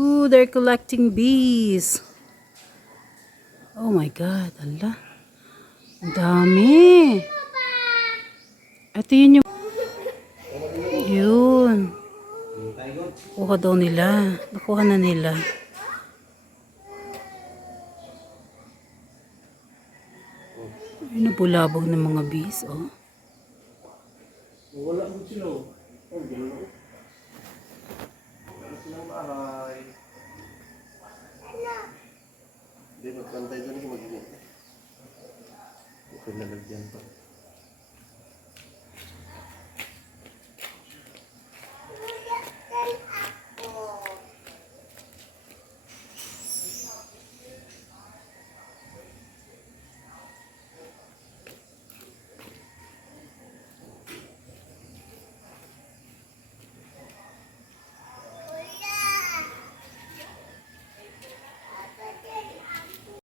Ooh, they're collecting bees. Oh my God, ala. Ang dami. Ito yun yung... Yun. Kuha daw nila. Nakuha na nila. Ay, nabulabog ng mga bees, oh. Wala mo sila. Oh, gano'n. Wala silang bahay. Hindi, magpantay doon yung mag-init. Ito nalagyan pa.